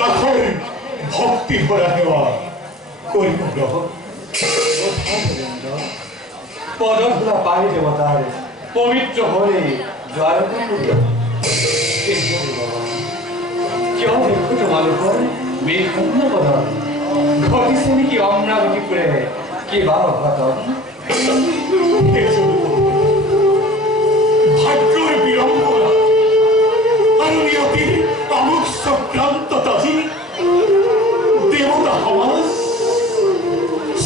दाखल भक्ति भरा सेवा करिब पदधूला पाई देवतार पवित्र हरे द्वार क्यों देखो तुम्हारे मेघन्न बदल घटिसे नेকি অমরাবতীপুরে কিবা অঘটন ভাগ্যের বিড়ম্বনা আর নিয়তির আমুক সংক্রান্ত তাজি দেবতা সমাজ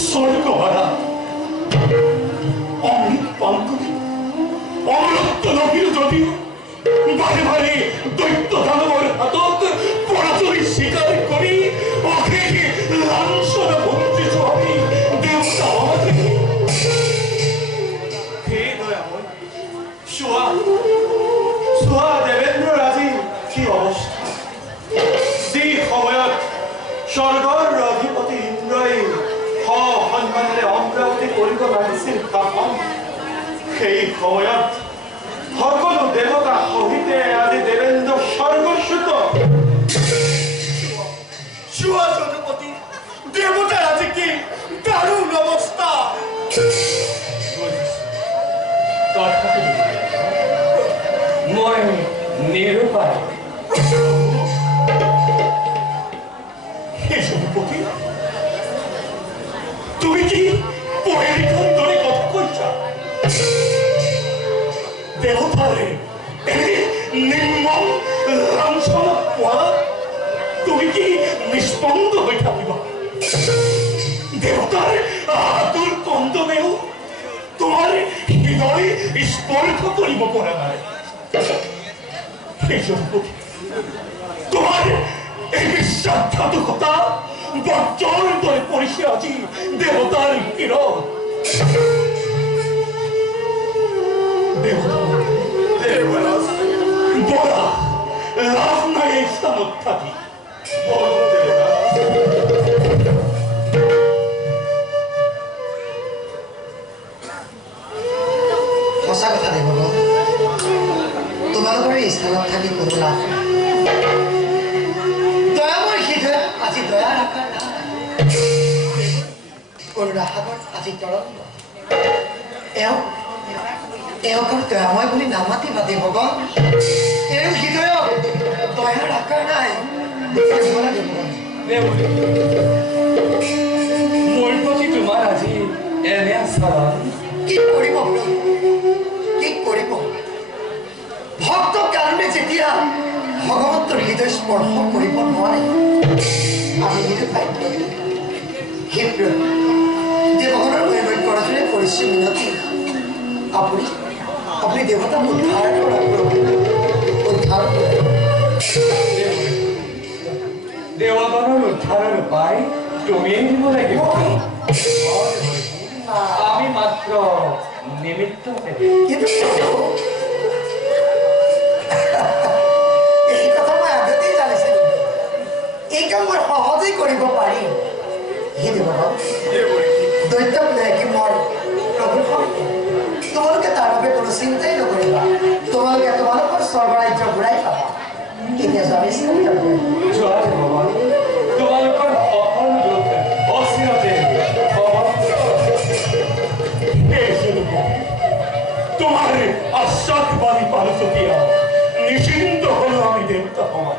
স্বর্গহারা অমৃত পান করি অমরত্ব নবীর যদিও বারে বারে দৈত্য দানবের হাতত পরাজয় স্বীকার করি অখেলে লাঞ্ছনা ভুগতেছ আমি দেবতা আমাকে হে দয়াময় চোৱা দেবেন্দ্ৰ ৰাজী কি অৱস্থা যি সময়ত স্বৰ্গৰ অধিপতি ইন্দ্ৰই সন্মানেৰে অমৰাৱতী কৰিব লাগিছিল কাম সেই সময়ত সকলো দেৱতা সহিতে আজি দেবেন্দ্ৰ স্বৰ্গচ্যুত চোৱা যদুপতি দেৱতাৰ আজি কি দাৰুণ অৱস্থা মই নিৰুপায় যদুপতি তুমি কি পরিখান ধরে কথা কইছা দেবতারে নির্মম লাঞ্ছনা পোয়া তুমি কি নিষ্পন্দ হয়ে থাকিবা দেবতার আতুর কন্দনেও তোমার হৃদয় স্পর্শ করিব পৰা নাই তোমাৰ এই বিশ্বাসঘাতকতা বজ্জৰ দৰে পড়েছে আজি দেবতাৰ বিৰোধ বলা লাভ নাই এই স্থানত থাকি সঁচা কথা দেব তোমালোকৰ এই স্থানত থাকি কোনো লাভ দয়ামৰ হৃদয় আজি দয়াৰ আকাৰ কৰোণা সাগৰ আজি তৰংগ এওঁক দয়াময় বুলি নামাতিবা দেৱগণ এওঁ হৃদয়ত দয়াৰ আকাৰ নাই মোৰ প্ৰতি তোমাৰ আজি এনে আচৰণ কি কৰিব কি কৰিব ভক্তৰ কাৰণে যেতিয়া ভগৱন্তৰ হৃদয় স্পৰ্শ কৰিব নোৱাৰে আমি নিৰুপায় দেৱগণৰ নৈবজ্ঞ ৰচনে কৰিছে মিনতি আপুনি দেৱতাক উদ্ধাৰ দেৱগণৰ উদ্ধাৰৰ উপায় তুমিয়ে দিব লাগিব আমি মাত্ৰ নিমিত্ত কিন্তু এই কথা মই আগতেই জানিছিলো এই কাম মই সহজেই কৰিব পাৰিম হে দেৱগণ দৈত্য কি মই প্ৰভুৰ তোমালোকে তাৰ বাবে কোনো চিন্তাই নকৰিবা তোমালোকে তোমালোকৰ স্বৰ্গৰাজ্য ঘূৰাই পাবা এতিয়া তোমালোকৰ অচিৰতে তোমার আশ্বাসবাদী পালসকিয়া নিশ্চিন্ত হলো আমি দেবতা সমাজ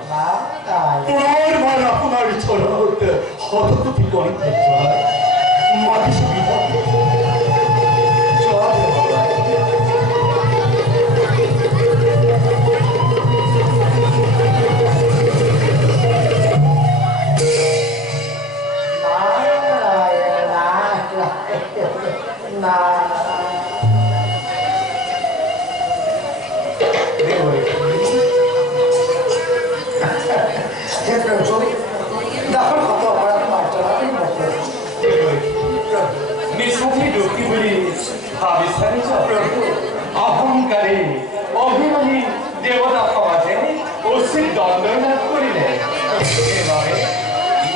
পুনর্বার আপনার চরণত হতকুতি করিতে চায় মাটি সুবিধা অহংকারী অভিমানী দেবতা সমাজে উচিত দণ্ড লাভ করিলে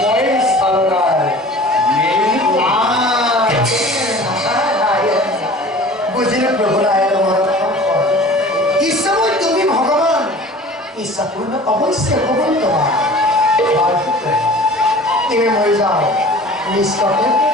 মই চালনার বুঝিলে প্রভু রায়ের ইচ্ছা তুমি ভগবান ইচ্ছা পূর্ণ অবশ্যই ভগবান তোমার নিষ্ঠকে